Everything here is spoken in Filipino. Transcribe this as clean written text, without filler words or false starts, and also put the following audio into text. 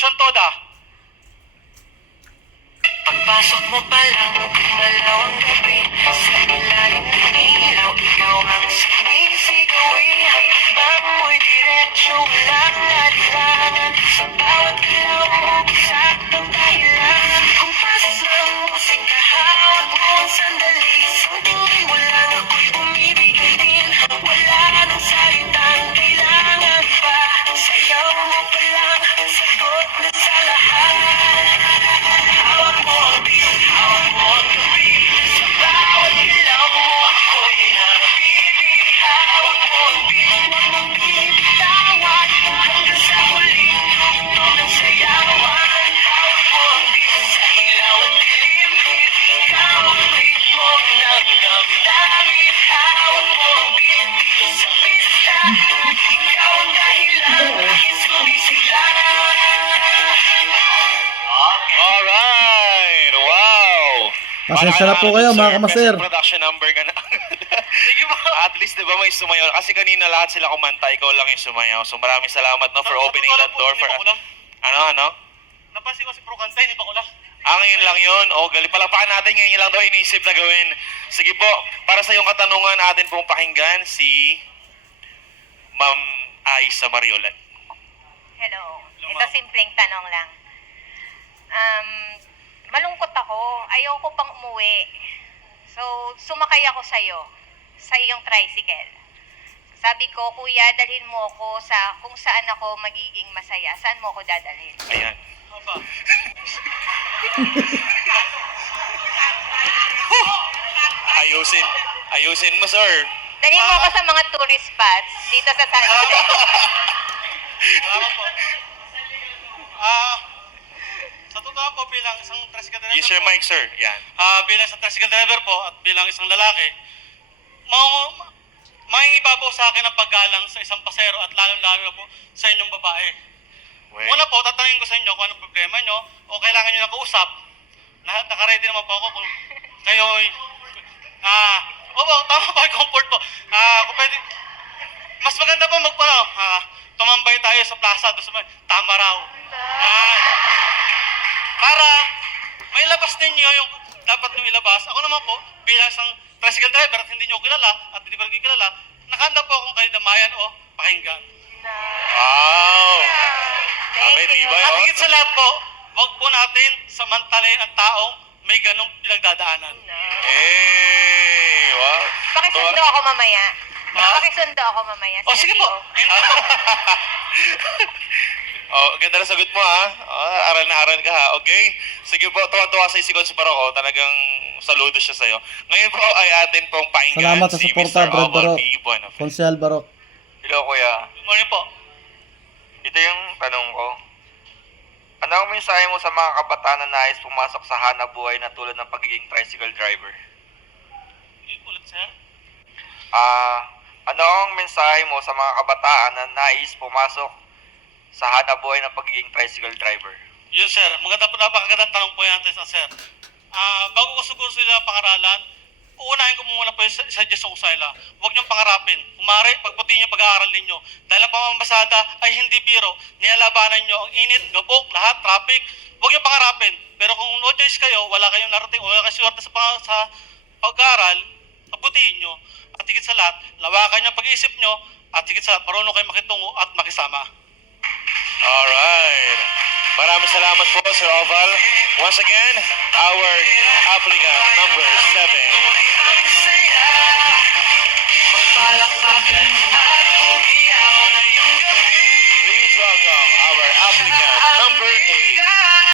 Attention, Toda. Pagpasok mo pa lang, gumalaw ang gabi. Sa ilalim ng ilaw, ikaw ang sinisigawin. Bang mo'y diretsyo, walang alilangan. Sa bawat galaw mo, saktong dahilan. Kung pasas ng musika, hawak mo ang sandali. Sa tingin mo lang, ako'y bumibigay din. Wala nang salitang kailangan pa. Sayaw mo pa lang, sagot na sa lahat. Hawak mo ang beat, hawak mo ang gabi. Sa bawat ilaw mo, ako'y nabibig. Hawak mo ang beat, huwag mong bibitawan. Hanggang sa huling tugtog ng sayawan. Hawak mo ang beat, sa ilaw at dilim. Ikaw ang ritmo ng damdamin. Hawak mo ang beat, dito sa pista. Ikaw ang dahilan, bakit sumisigla. Alright! Wow! Pasensya na po kayo, mga kamaster. Best production number ka na. Thank you po. At least, di ba, may sumayaw. Kasi kanina lahat sila kumanta, ikaw lang yung sumayaw. So maraming salamat no, for opening that door. For Ano? Napansin ko si Pro Kantay, hindi pa ko lang. Ngayon lang yun. Gali, palapakan natin ngayon lang daw iniisip na gawin. Sige po, para sa iyong katanungan, atin pong pakinggan si Ma'am Aisa Mariolan. Hello. Ito simpleng tanong lang. Malungkot ako. Ayoko pang umuwi. So, sumakay ako sa iyong tricycle. Sabi ko, kuya, dalhin mo ako sa kung saan ako magiging masaya. Saan mo ako dadalhin? Ayan. Aba. Ayusin mo, sir. Dalhin mo ako sa mga tourist spots dito sa San Jose. Salamat po. Sa totoo po, bilang isang tricycle driver Use your mic, sir. Yan. bilang isang tricycle driver po at bilang isang lalaki, mangingibabaw sa akin ang paggalang sa isang pasero at lalong-lalo na po sa inyong babae. Wait. Una po, tatanungin ko sa inyo kung anong problema nyo o kailangan nyo na kausap. Nakaready naman po ako kung kayo opo, tama po, comfort po. Kung pwede, mas maganda po tumambay tayo sa plaza, doon sa tama raw. Para may labas ninyo yung dapat nyo ilabas. Ako naman po, bilang isang tricycle driver at hindi nyo kilala at hindi ko rin kilala, nakahanda po akong kayo damayan o pakinggan. Wow! Thank you. Tibay, At oh. higit sa lahat po, huwag po natin samantalin ang taong may ganong pinagdadaanan. Wow. Pakisundo ako mamaya. Ha? Pakisundo ako mamaya. O sige po. Ganda na sagot mo ha. Aral na aral ka ha. Okay? Sige po, tuwa-tuwa sa isikon si Barok. Talagang saludo siya sa'yo. Ngayon po ay atin pong pakinggan Salamat sa si suporta, Mr. Brad Oval Barok. P. Buenafide. Konsehal Barok. Hello kuya, Good morning po. ito yung tanong ko. Ano ang mensahe mo sa mga kabataan na nais pumasok sa hanap buhay na tulad ng pagiging tricycle driver? Ulit sir. Ano ang mensahe mo sa mga kabataan na nais pumasok sa hanap buhay ng pagiging tricycle driver? Yun sir, napakagandang tanong po yan sir. Bago ko siguro sila pangaralan, uunahin ko muna po yung suggestion ko sa ila. Huwag niyong pangarapin. Kumari, pagputi niyo pag-aaral ninyo. Dahil ang pamambasada ay hindi biro. Nilalabanan niyo ang init, gabok, lahat, traffic. Huwag niyong pangarapin. Pero kung no choice kayo, wala kayong narating, wala kayong suwerte sa pag-aaral, pagputihin niyo. At higit sa lahat, lawakan niyo ang pag-iisip niyo. At higit sa lahat, marunong kayo makitungo at makisama. Alright. Maraming salamat po, Sir Oval. Once again, our applicant number 7. Palakpakan